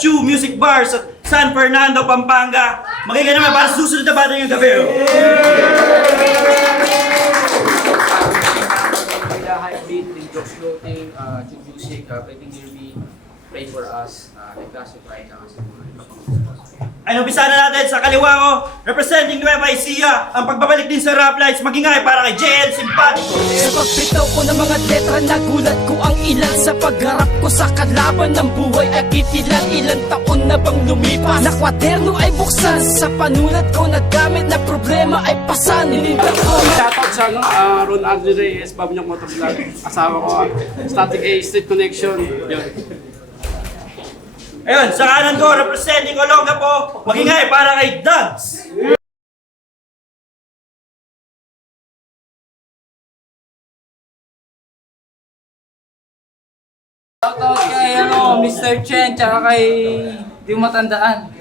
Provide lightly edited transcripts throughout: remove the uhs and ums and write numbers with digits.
Chu Music Bar sa San Fernando, Pampanga. Makikinig naman para sa susunod na bata yung gabi. Hypebeat, Jokes Floating, Chu Music, Pwedeng Derby, Pray for Us, Classify, Ay, umpisa na natin sa kaliwa ko, representing Nueva Ecija, ang pagbabalik din sa Rap Lights, magingay para kay JL Simpatico. Sa pagbitaw ko ng mga letra, nagulat ko ang ilan sa pagharap ko sa kalaban ng buhay. Agit ilan taon na bang lumipas, na kwaderno ay buksan, sa panulat ko na gamit na problema ay pasan. Nilindag ko Shoutout sa Ron Andre Reyes, Babanyang Motovlog, asawa ko, Static A, Street Connection, yun. Ayun, sa kanan ko, representing Olonga po, magingay para kay Dugs. Shoutout kay Mr. Chen, tsaka kay di mo matandaan.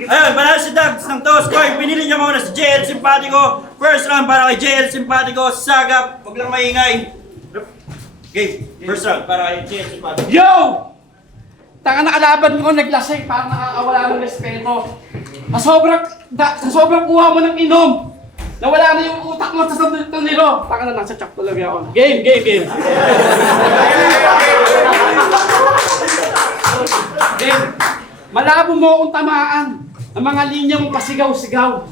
Ayun, panalo si Dugs ng toss coin. Pinili niya muna si JL Simpatico. First round para kay JL Simpatico. Sagap, huwag lang maingay. Game, first round para kay JL Simpatico. Yo! Taka na kalaban ko, naglasing, parang nakakawala ng respeto. Sa sobrang kuha mo ng inom, nawala na yung utak mo sa nilo. Taka na, nasa chak talaga ako. Game! Game! Malabo mo akong tamaan ang mga linya mong pasigaw-sigaw.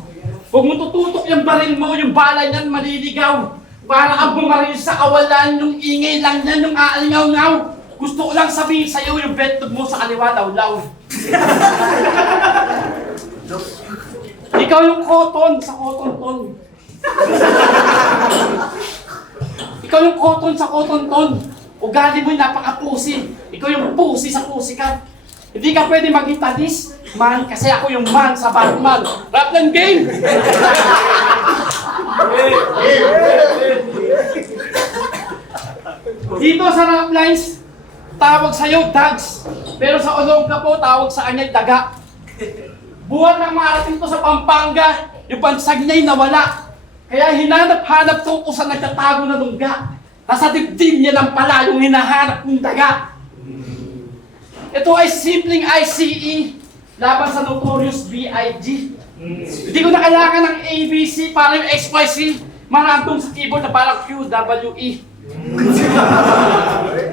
Huwag mo tututok yung baril mo, yung bala niyan maliligaw. Para kang bumaril sa kawalan, yung ingay lang yan, yung aalingaw-ngaw. Gusto ko lang sabihin sa'yo yung betlog mo sa kaliwa law-law. Ikaw yung cotton sa cotton-ton. Ikaw yung cotton sa cotton-ton. Ugali mo'y napaka-pusi. Ikaw yung pusi sa pusikat. Hindi ka pwede maging talis, man, kasi ako yung man sa Batman. Rap ng game! Dito sa Rap Lines, tawag sa'yo Dugs. Pero sa Olonga po, tawag sa kanya Daga. Buwan ng marating ko sa Pampanga, yung bansag niya'y nawala. Kaya hinanap-hanap ko sa nagtatago na lungga. Nasa dibdib niya lang pala yung hinahanap ng daga. Ito ay simpleng ICE laban sa Notorious B.I.G. Hindi ko na kailangan ng ABC para yung XYZ marandong sa keyboard na parang QWE.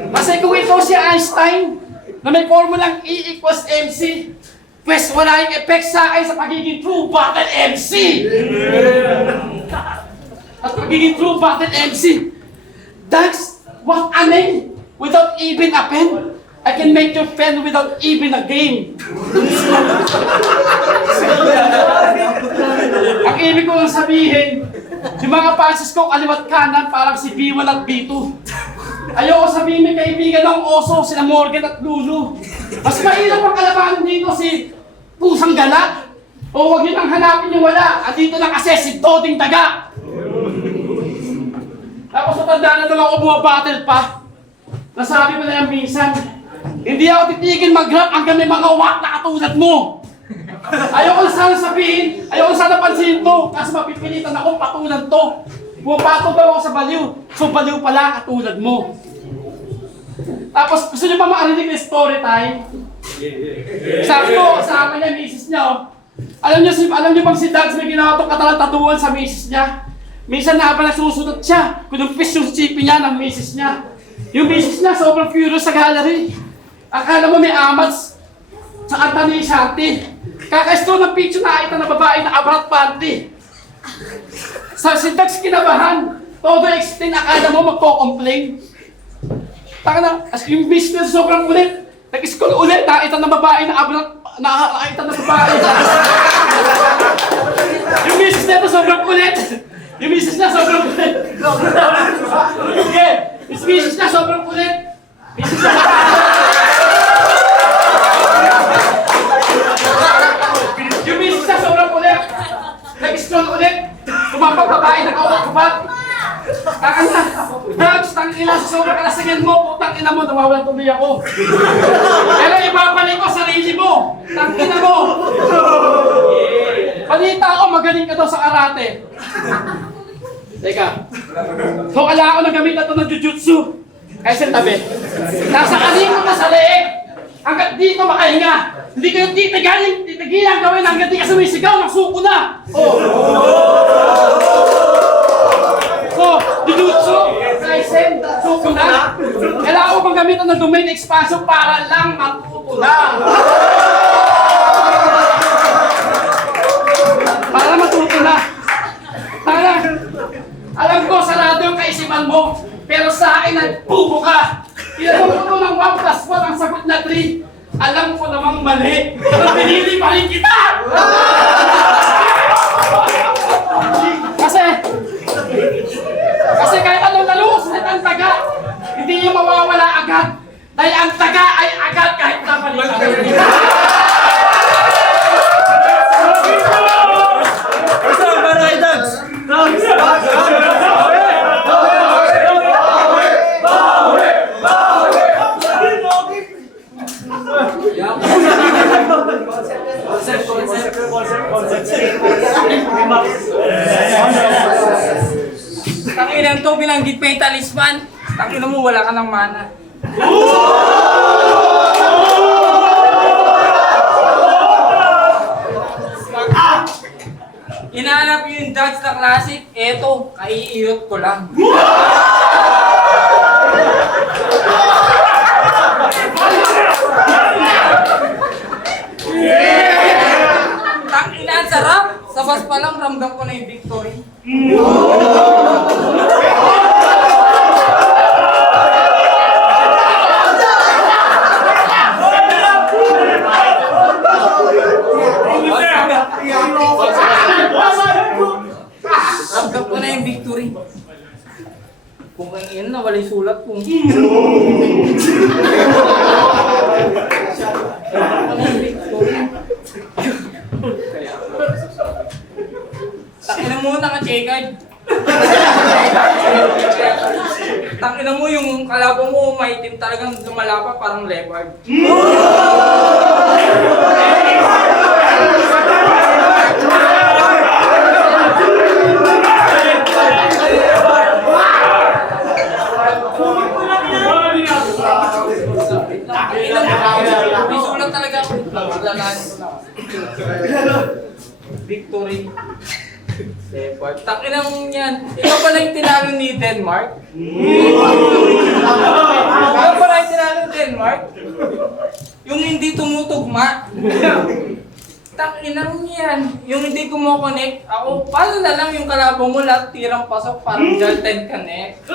Kasi kung ikaw si Einstein na may formulang E equals MC, pues wala yung effect sa akin sa pagiging true battle MC. At pagiging true battle MC, that's what I mean. Without even a pen, I can make your pen without even a game. Ang ibig ko lang sabihin, yung mga passes ko kaliwat kanan parang si B1 at B2. Ayoko sabihin may kaibigan ng oso, sila Morgan at Lulu. Mas mahirap ang kalabanan dito si Pusang Gala. O huwag yun ang hanapin yung wala. At dito lang kasi si Doding Daga. Tapos matanda na lang ako bumabattle pa. Nasabi ko na yung minsan, hindi ako titigil mag-rap hanggang may mga wak na katulad mo. Ayoko na sana sabihin, ayoko na sana pansin to, kasi mapipilitan akong patulan to. Pumapatong daw ako sa baliw, so baliw pala katulad mo. Tapos gusto niyo pa makarinig na story time? Sabi ko, kasama niya, misis niya oh. Alam niyo bang si Dags may ginawa itong katalantatuan sa misis niya? Minsan na habang nasusunod siya, kinumpis yung chipi niya ng misis niya. Yung misis niya sobrang furious sa gallery. Akala mo may amats sa kanta ni Shanti. Kaka-straw ng picture na ito na babae na abrat panty. Sa si Dags kinabahan, todo explain, akala mo magko-complain. Taka na, as yung business sobrang ulit. Nag-scroll ulit, nakita ng babae na abrat, nakita ng babae. Yung business nito sobrang ulit. Yung business na sobrang ulit. Okay, yung business na sobrang ulit. Business na yung business na sobrang ulit. Nag-scroll ulit. Tumapag babae na kaulat-kupat. Taka na, Dags, tangina sa sobrang kalasingan mo, putang ina mo, nawawalan tuloy ako. Pero ibabalik ko sarili mo, tangina mo. Balita ako, magaling ka daw sa karate. Teka, so kailangan ko na gamitan ito ng jujutsu. Kaya sa tabi. Nasa kanino na sa leeg. Hanggat di ko makahinga. Hindi kayo titigilan gawin hanggat di ka sumisigaw. Nagsuko na. Dijutsu. Kaisen. Suko na. Kailangan ko pang gamitan ng domain expansion para lang matuto na. Para matuto na. Tara. Alam ko, sarado yung kaisipan mo. Pero sa akin, nagpupo ka. Tinanong ko ng 1 plus 1 ang sagot na 3. Alam ko namang mali. Pero pinili pa rin kita! Kasi kahit anong nalusulit ang taga, hindi yung mawawala agad. Dahil ang taga ay agad kahit nabalik ka. First round para kay Dags. Takinan to, binanggit pa yung talisman. Takinan mo, wala ka ng mana. Hinahanap yung Dodge na classic, eto, kaiiyot ko lang. Takinan, sarap! Sa bus pa lang, ramdam ko na yung victory. Ramdam ko na yung victory. Kung ang iyan na, wala yung sulat ko. Ramdam ko na yung victory. Takinan mo, naka-checkard. Takinan mo yung kalaban mo, maitim talagang lumalapa parang leopard. May sulat talaga ako. Lalanin ko na. Victory. Leopard. Takinan mo yan. Ikaw pala yung tinalo ni Denmark? Ikaw pala yung tinalo ni Denmark? Yung hindi tumutugma? Takinan mo yan. Yung hindi kumokonek, ako, paano na lang yung kalaban mo lahat tirang pasok parang Jalten Connect?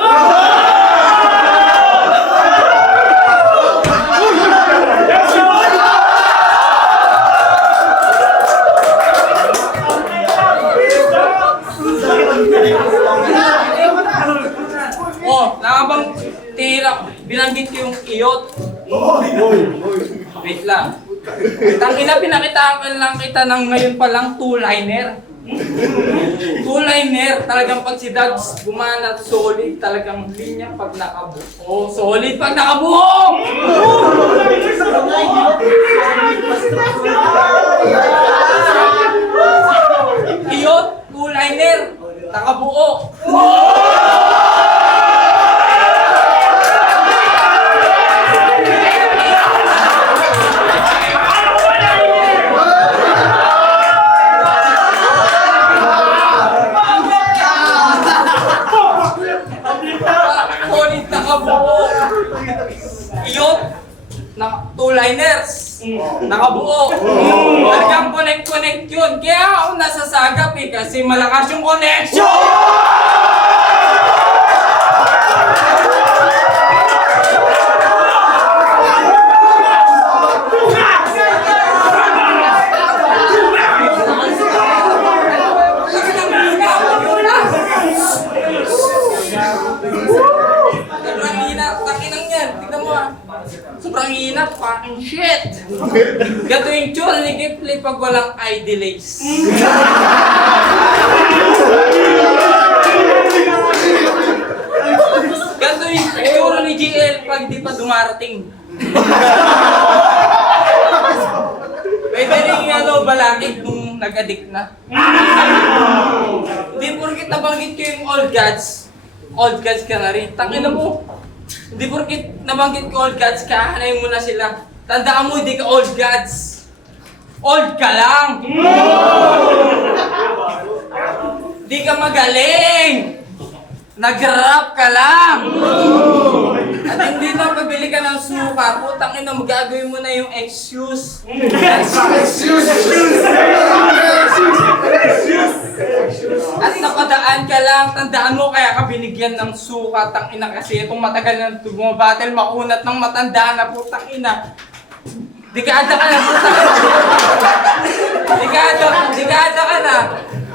Oh, nakabang tira, binanggit ko yung iyot. Wait lang. Tangina, pinakitaan lang kita ng ngayon pa lang two-liner. Two-liner, talagang pag si Dags gumanat, solid talagang linya pag nakabuo. Oh, solid pag nakabuo! Iyot, two-liner, nakabuo. Solid nakabuo. Iyot, na two-liners. Nakabuo. Talagang connect yun. Kaya ako nasasagap eh kasi malakas yung connection! Sobrang hina, takinang yan. Tignan mo ah. Sobrang hina, fucking shit. Gato yung tsura ni Kipli pag walang eye delays. Gato yung tsura ni GL pag di pa dumarating. Pwede rin yung balakid nung nag-addict na. Hindi porkit nabanggit ko yung old gods ka na rin. Tangina mo, Hindi porkit nabanggit ko old gods, kahanayin mo na sila. Tandaan mo, hindi ka old gods. Old ka lang. Hindi ka magaling. Nag-rap ka lang. At hindi na pabili ka ng suka, putang ina, magagawin mo na yung excuse. At napadaan ka lang, tandaan mo kaya ka binigyan ng suka, tang ina, kasi itong matagal na bumabattle, makunat ng matanda na, putang ina. Dekada ka na, putang ina. Dekada ka na.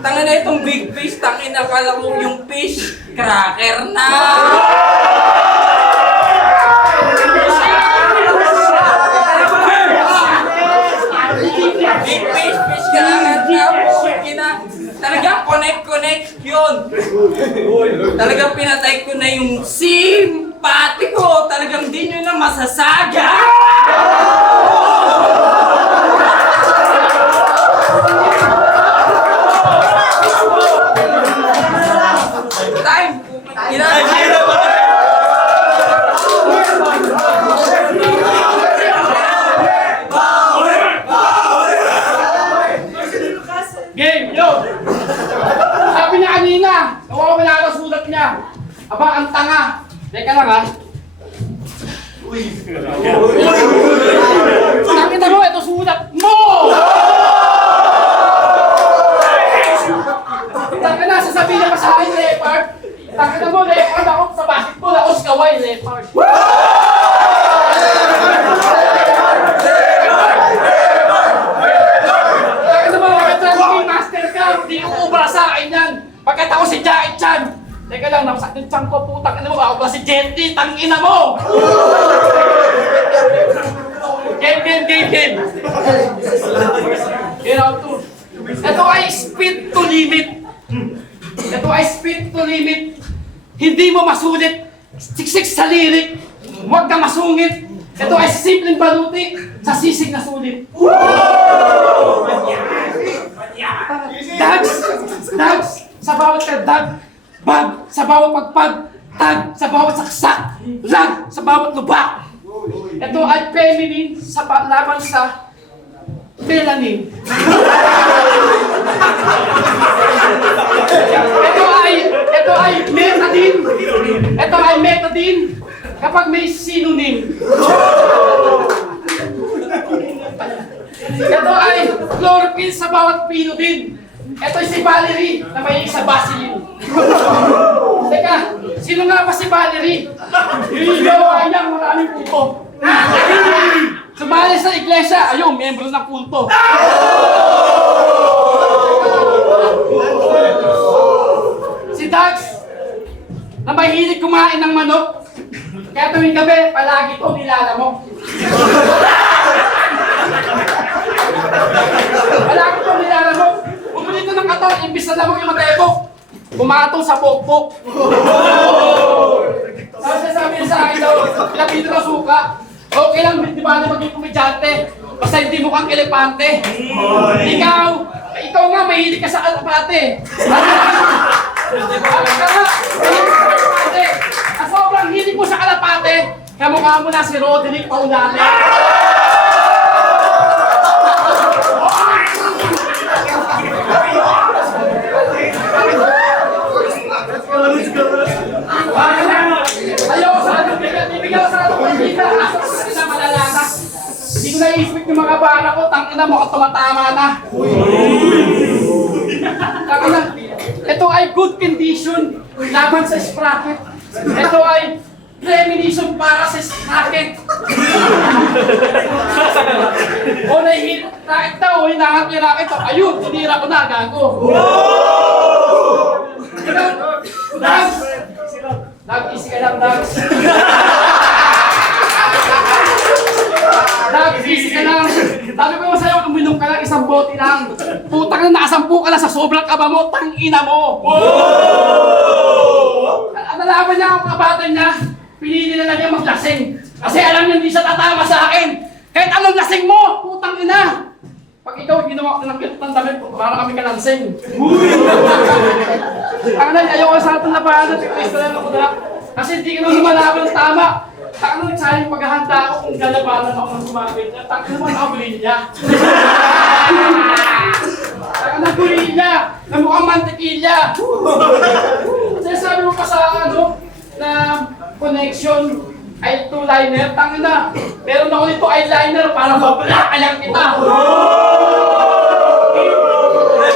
Tangin na itong big fish, tangin na pala ko yung fish cracker na. Big fish cracker na. Kina, talagang connect yun. Talagang pinatay ko na yung simpatiko. Talagang di nyo na masasaga. Time! Game, yo! Sabi niya kanina, nawawala ang sulat niya. Aba, ang tanga. Teka lang ha. Nakita mo, ito sulat mo! Taka na, sasabihin niya pa sa akin, Leopard. Taka na mo, Leopard ako sa basketball, ako si Kawhi, Leopard. Taka na mo, Game Master ka, hindi ko ubra sa akin yan. Pagkat ako si Jackie Chan. Teka lang, napasak yung tiyan ko, putang ina mo, ako ba si Jetty, tangina mo! Game. Game out to. Ito ay speed to limit. Ito ay speed to limit. Hindi mo masulit. Siksik sa lirik. Huwag ka masungit. Ito ay simpleng baluti sa sisig na sulit. Dags, sa bawat kadag. Bag, sa bawat pagpag. Tag, sa bawat saksak. Lag, sa bawat lubak. Ito ay feminine sa laban sa melanin. Ito ay metadine. Ito ay metadine kapag may synonym. Ito ay chlorophyll sa bawat pino din. Ito ay si Valerie na may isa basilin. Teka, sino nga ba si Valerie? Yung gawa niyang maraming puto. Sumali sa iglesia, ayun, membro ng kulto. Si Dax, na mahilig kumain ng manok, kaya tuwing gabi, palagi ito nilalamok. Palagi ito nilalamok. Bumuli ito ng katawan, imbis na lamok yung matebok. Pumatong sa pokpok. Sabi niya sa akin daw, lapito ng suka. Okay lang, di ba na maging komedyante? Basta hindi mo kang elepante. Ikaw nga, mahilig ka sa alapate. At sobrang hilig mo sa kalapate, kamukha mo na si Roderick Paulane. Ayaw sa ating bibigyan ko sa ating pagkita. Ina malalata. Hindi ko naiisip yung mga bala ko, tangina mo at tumatama na. Tangina, ito ay good condition laban sa sprocket. Ito ay premonition para sa sprocket. O nahihil, racket daw, hinahanap niya racket daw. Ayun, tinira ko na, gago. Dags! Dags, ka lang, Dags. Dags, easy ka lang. Sabi ko sa'yo, uminom ka lang, isang bote lang. Putang na, nakasampu ka lang sa sobrang kaba mo, tangina mo. Nalaman niya ang kabatan niya, pinili na lang niya maglasing. Kasi alam niya hindi siya tatama sa akin. Kahit anong lasing mo, putang ina. Pag ikaw ginawa ko ng kilt ng damit, para kami kalansing. Ang nan, ayaw ko sa atin na paano, si Kristo lang ako na. Kasi hindi ka na lumalaban ng tama. Takano sa yung paghahanda ako kung galabanan ako ng gumamit niya. Takano naman ako gorilla. Takano gorilla na mukhang mantikilya. Kasi sabi mo pa sa ano, na connection ay two-liner. Tangin na, meron ako nito eyeliner para mabalakayan kita.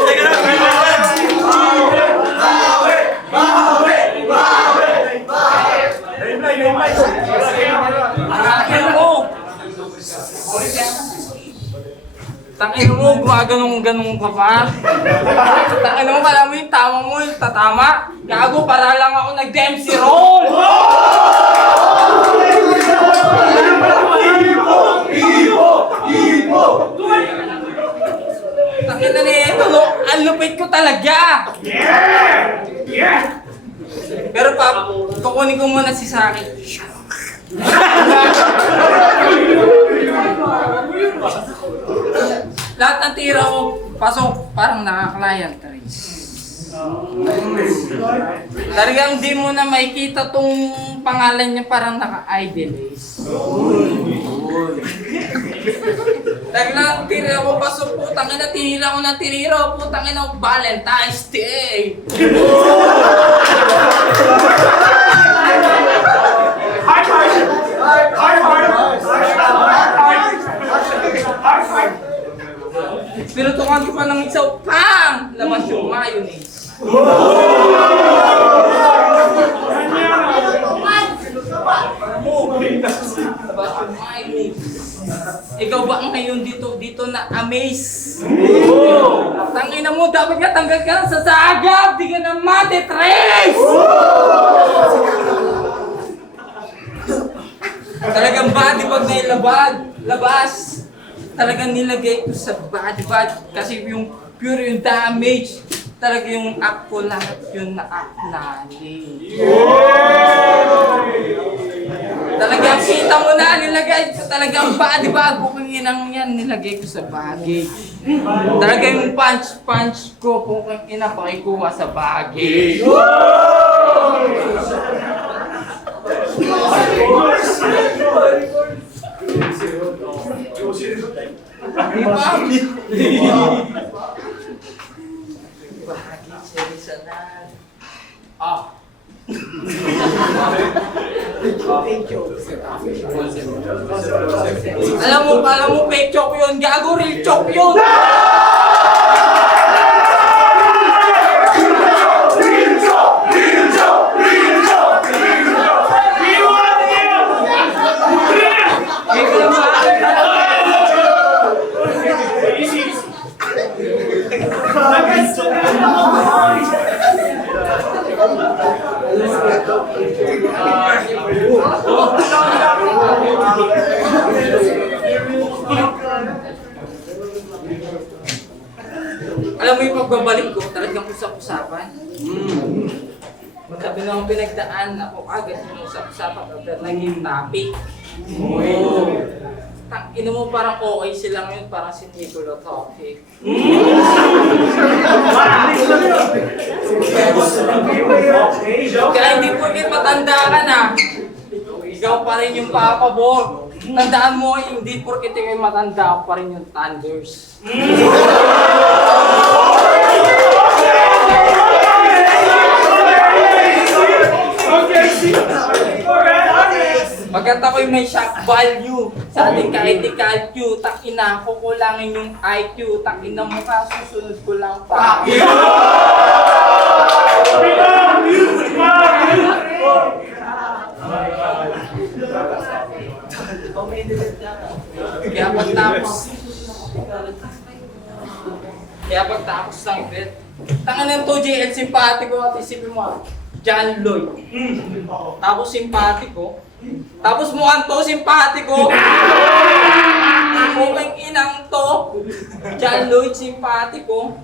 Teka lang, Tangin mo! Tangin mo, gumaganong-ganong ka pa. Tangin mo, kala mo yung tama mo, yung tatama. Gago, para lang ako nag-MC roll! Tangin na nito, no? Ang lupit ko talaga! Pero pa, kukunin ko muna si Saki. Lahat ng tira ko, pasok, parang nakaka-client race. Talagang di mo na makikita tong pangalan niya, parang naka-idolize. Talagang tira ko, pasok, putang ina, tira ko na tiriro, putang ina, Valentine's Day. Pinutukan ko pa ng isaw, pang! Labas yung mayonnaise. Labas yung mayonnaise. Ikaw ba ang ngayon dito na amaze? Tangina mo, dapat nga tanggal ka na sa sagab! Di ka na matitrace! Talagang body bag na ilabag, labas. Talagang nilagay ko sa body bag kasi yung pure yung damage. Talaga yung act ko lahat yun na-acknowledge. Talagang kita mo na nilagay ko talagang body bag ko kung inang yan nilagay ko sa baggage. Talaga yung punch ko kung ina pakikuha sa baggage. Alam mo fake chok yun, gago real chok yun. Alam mo yung pagbabalik ko, talagang usap-usapan. Sabi na akong pinagdaan, ako agad yung usap-usapan, agad naging topic. Ino mo parang okay sila ngayon, parang si Nicola topic. Kaya hindi porket matanda ka na, ikaw pa rin yung papabor. Tandaan mo, hindi porket ikaw matanda pa rin yung Thunders. Pagkat ako'y may shock value sa ating ka-ethical Q, takina ko kulangin yung IQ, takina mo ka, susunod ko lang pa. Kaya pagtapos ng event, tangan ng 2JL simpatiko at isipin mo, John Lloyd. Tapos simpatiko. Tapos mukhang to simpatiko. Mukhang inang to. John Lloyd simpatiko.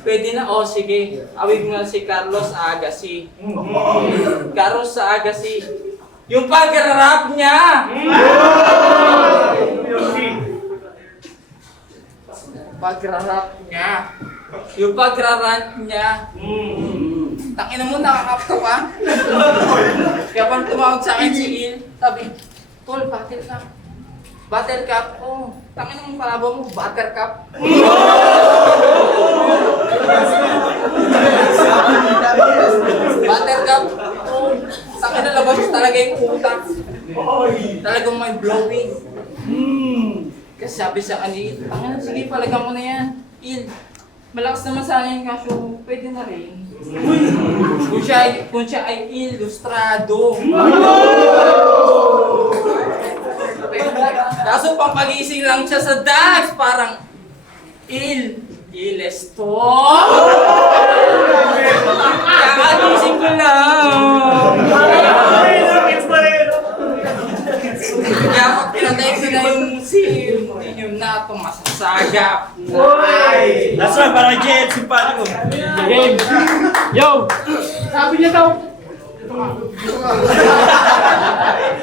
Pwede na, oh sige. Awig mo na si Carlos Agassi. Carlos Agassi. Yung pag-rap niya. Pag-rap niya. Yung pag-rant niya. Tangina mo, nakakapto ka. Kaya pang tumawag sa akin si Il, sabi, Tol, battle cup. Battle cup? Oo. Tangina mo, kalaban mo, buttercup. Buttercup? Oo. Tangina, labas talaga yung utak. Talagang may blowing. Kasi sabi sa kanil, tangina, sige, palagan mo na yan. Il, malakas naman sana yung kasyo, pwede na rin. Kung siya ay ilustrado. Kaso pampagising lang siya sa dags, parang ilesto. Kakagising ko lang. Kaya pag pinatay ko na yung sim, hindi nyo na ito masasagap. Last round para kay JL Simpatico. Game. Yo! Sabi niya daw.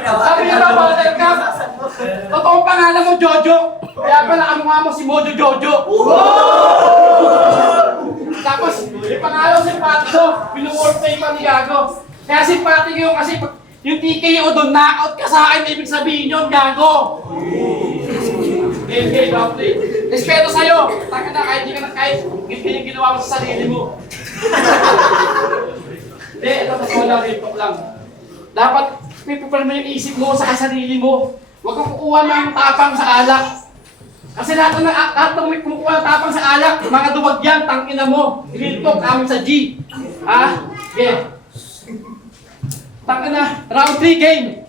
Sabi niya daw, Battle Cup. Totoong pangalan mo, Jojo. Kaya pala kamukha mo si Mojo Jojo. Tapos, yung pangalan Simpatico, binu-wordplay pa ni Gago. Kaya Simpatico yung kasi yung TKO doon, knockout ka sa akin, ibig sabihin yun, Gago. Okay, lovely. Respeto sa'yo. Taka na, kahit yung ginawa mo sa sarili mo. Hindi, ito sa wala rin, talk lang. Dapat, pipipal mo yung isip mo sa sarili mo. Huwag kang kukuha ng tapang sa alak. Kasi lahat ng may kumukuha ng tapang sa alak, mga duwag yan, tangina mo. Real talk, amin sa G. Ha? Yeah. Tangina, round 3 game.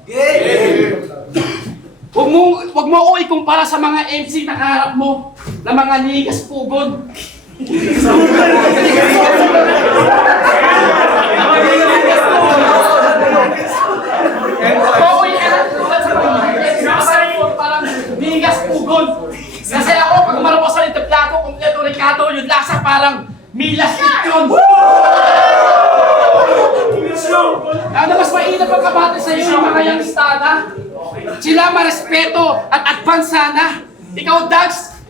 Huwag mo ako ikumpara sa mga MC na kaharap mo na mga ligas pugon. Oo, parang ligas pugon. Kasi ako, pag umarap sa itaplato, kompleto Ricardo, yung lasa parang milas yun. Ano mas mainam ang kabate sa iyo yung mga youngstada? Sila marespeto at advance sana. Ikaw, Dags,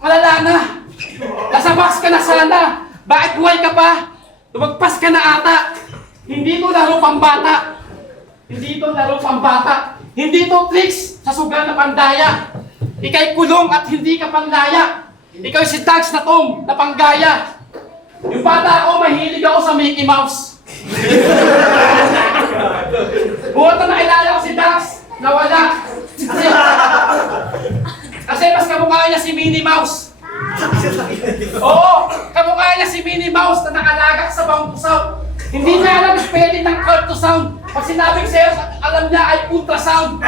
malala na. Nasa box ka na sana. Bakit buhay ka pa? Lumagpas ka na ata. Hindi to laro pambata. Hindi to laro pambata. Hindi to tricks sa sugal na pandaya. Ika'y kulong at hindi ka panglaya. Ikaw si Dags na Tom na panggaya. Yung bata ako, mahilig ako sa Mickey Mouse. Buhat na nakilala ko si Dax, nawala. Kasi mas kamukha niya si Minnie Mouse. Oo, kamukha niya si Minnie Mouse na nakalagak sa bangko sound. Hindi niya alam spelling ng ultrasound. Pag sinabing sa'yo, alam niya ay ultrasound.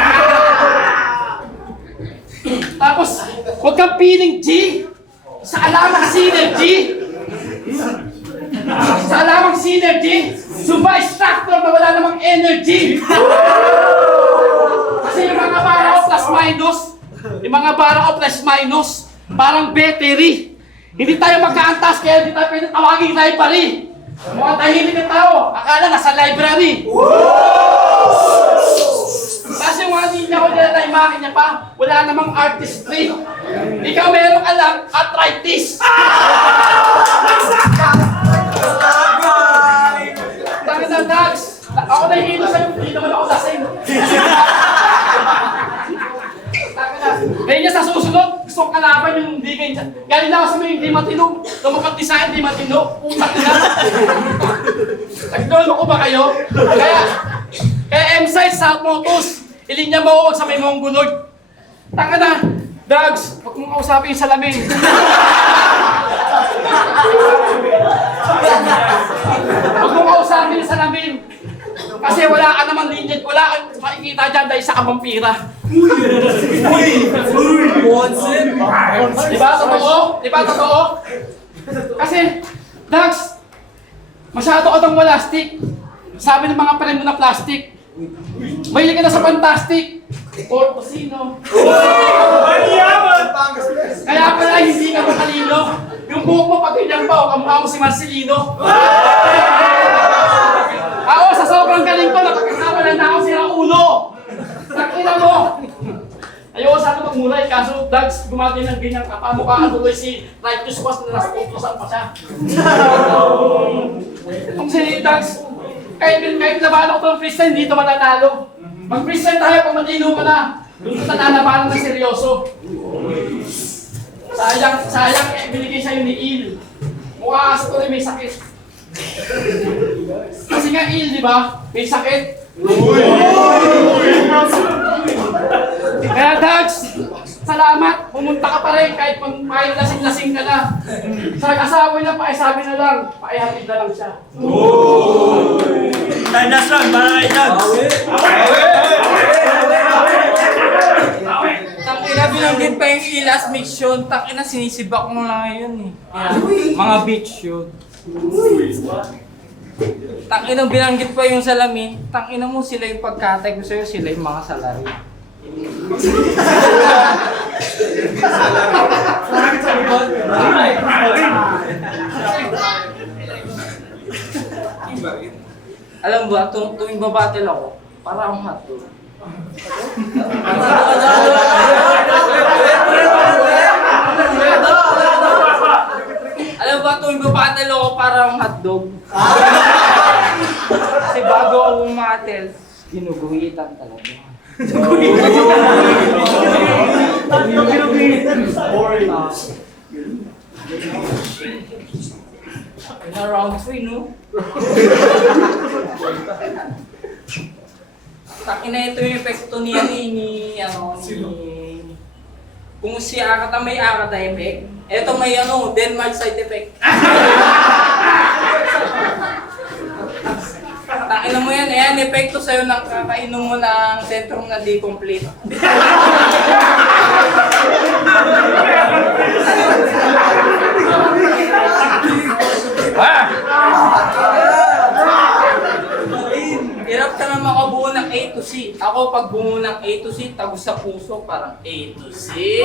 Tapos, huwag kang piling G sa alamang synergy. Sa alamang synergy, Zumba instructor na wala namang energy. Kasi yung mga bara o plus minus, parang battery. Hindi tayo magkaantas kaya hindi tayo pwede tawaging library. Mga tahimik na tao, akala nasa library. Kasi yung mga ninja ko nila na imakin niya pa, wala namang artistry. Ikaw merong alam, arthritis. Tangan na, Dags. Ako na hilo sa'yo, hindi naman ako lasing. Tangan na. Ngayon niya sa susunod, gusto kong kalaban yung hindi ganyan. Galing na ako sa mga hindi matino. Lumapag sa hindi matino. Utak na. Naglolo ko ba kayo? Kaya M-Size South Motos. Ilinya mo ako sa may Mongolod. Tangan na. Dags, huwag mong kausapin yung salamin. Huwag mong kausapin yung salamin. Kasi wala ka naman linyad, wala kang makikita dyan dahil sa kamampira. Diba totoo? Diba totoo? Kasi, Dags, masyado ka tong walastik. Sabi ng mga friend mo na plastic. Mahilig ka na sa fantastic. Or Pusino. Kaya pala hindi ka matalino. Yung buhok mo pag ganyan pa, kamukha mo si Marcelino. Ako, sa sobrang galing ko, nakakasama na ako si Raulo. Nakina mo. Ayoko sana umuray, kaso Dags, gumagay ng ganyan ka. Pamukhaan tuloy si Titus Was na nasa utusan pa siya. Kung si Dags, kahit labanan ko itong freestyle, hindi ito mananalo. Mag-freestyle tayo pag matino ka na. Doon ka nalabanan ng seryoso. Sayang, binigay sa'yo ni Il. Mukha kasi tuloy may sakit. Kasi nga Il, di ba? May sakit. Kaya Dags, salamat. Pumunta ka pa rin kahit lasing-lasing ka na. Sa asawa niya, pakisabi na lang. Pakihatid na lang siya. Time last round para kay Dags. Tangina, binanggit pa yung last mission. Tangina, sinisibak mo lang ngayon eh. Mga beach yun. Tangina, binanggit pa yung salamin. Tangina mo, sila yung pagkatay ko sa'yo, sila yung mga salary. Alam ba, tuwing babattle ako, para akong hotdog. Alam ba, tuwing babattle ako, para akong hotdog. Kasi bago ako bumatel, ginuguhitan talaga. Na round 3, no? Takina, ito yung epekto niya ni kung si Akata may Akata effect, ito may Denmark side effect. Takina mo yan, ayan, epekto sa'yo ng kakainom mo ng sentrum na di complete. Hirap ka na makabuo ng A to C. Ako pag bumuo ng A to C, tagos sa puso, parang A to C.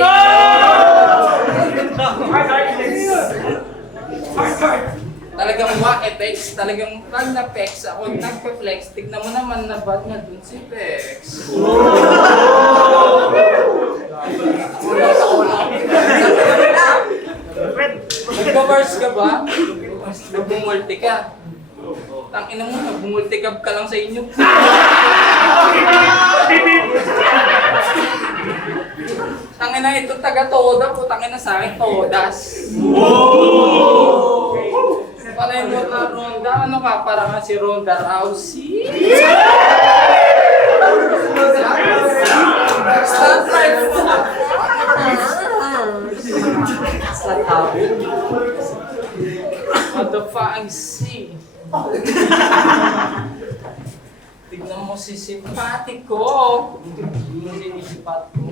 Talagang effects, talagang pag na-pex, ako nagpe-flex, tignan mo naman na bad na dun si Pex. Nagpa-verse ka ba? Nagbumulti ka. Tangina mo, nagbumultikab ka lang sa inyo. Tangina, ito taga-toda po, tangina sa akin, todas. Panay mo na Ronda, ano ka, para nga si Ronda Rousey? Start right mo na. Sa tabo. What the fuck, I see? Tignan mo si simpatiko. Sinisipat ko.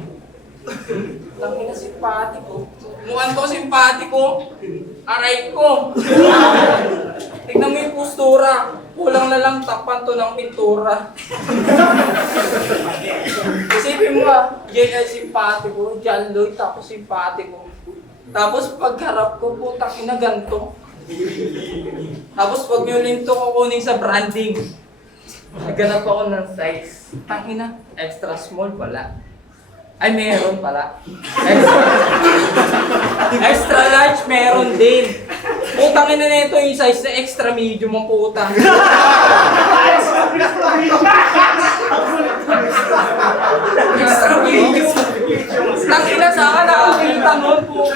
Tangina simpatiko. Mukhaan ko simpatiko. Aray ko. Tignan mo yung postura. Kulang na lang takpan to ng pintura. Isipin mo JL simpatiko, John Lloyd tapos simpatiko. Tapos pagharap ko, putang ina ganito. Tapos pag yung linto ko kunin sa branding, nagganap ako ng size. Tangina, extra small pala. Ay, meron pala. Extra large, meron din. Putang ina na ito yung size na extra medium ang putang. Extra medium. Tangina sa akin, nakakita nun po.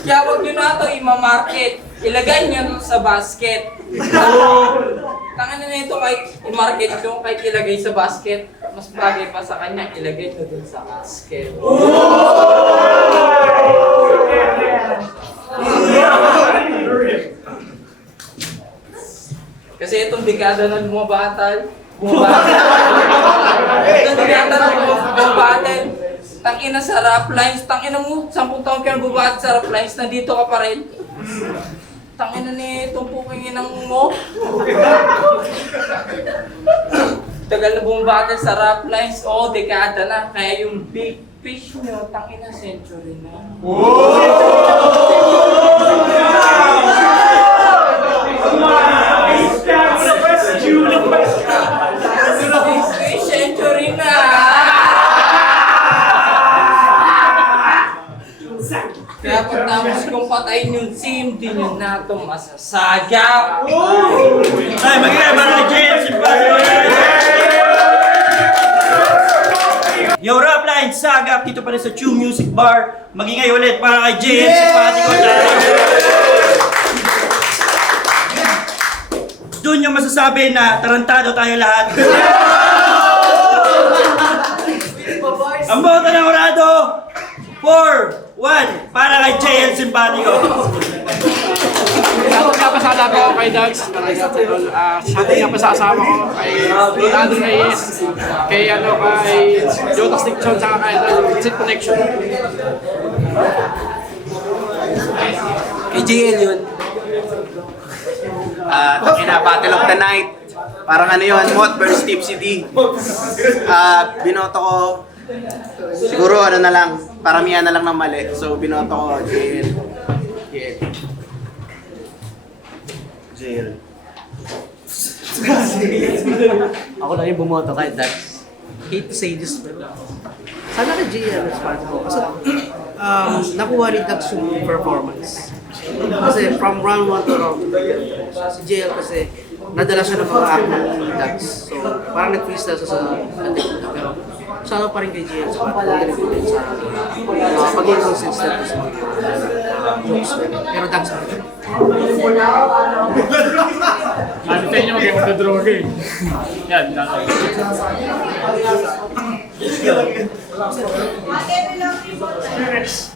Kaya wag nyo na ito i-market. Ilagay nyo sa basket. Tangina na ito kahit i-market nyo, kahit ilagay sa basket. Mas bagay pa sa kanya, ilagay nyo dun sa basket. Kasi itong dekada na bumabatal. Itong dekada na bumabatal. Tangina sa rap lines, tangina mo, 10 taon ka nagbubuhat sa rap lines, nandito ka pa rin. Tangina ni itong pukinginang mo. Tagal na bumabattle sa rap lines, dekada na, kaya yung big fish nyo, tangina century na. Big fish century na! Kaya pagtapos kong patayin yung sim, di nyo na ito masasagap. Ay, magiging para kay JL Simpatico. Yo, rap line, sagap, dito pa rin sa Chew Music Bar. Magingay ulit para kay JL Simpatico. Doon yung masasabi na tarantado tayo lahat. Ang boto ng orado, 4-1 para kay JL Simpatico. Shoutout nga pa sa alaga ko kay Dags. Shoutout nga pa sa asawa ko kay Ronaldo Reyes. Kay Jotas Dicton sa kay Sit Connection. Kay JL yun. Battle of the Night. Parang ano yun, Mot versus Tipsy D. Binoto ko, siguro ano na lang, paramihan na lang ng mali. So binoto ko, JL. JL. Ako lang yung bumoto kay Dax. Hate to say this, pero sana kay JL responsible. Kasi nakuha ni Dax yung performance. Kasi from round 1 to round 2, si JL kasi nadala siya ng mga act ni Dax. So parang nag-freestyle siya sa ating pero sana pa rin kay JL sa pag-galing sa pagiging consistent sa mga jokes. Pero Dax pa rin. Ano sa inyo mag-droga eh. Yan,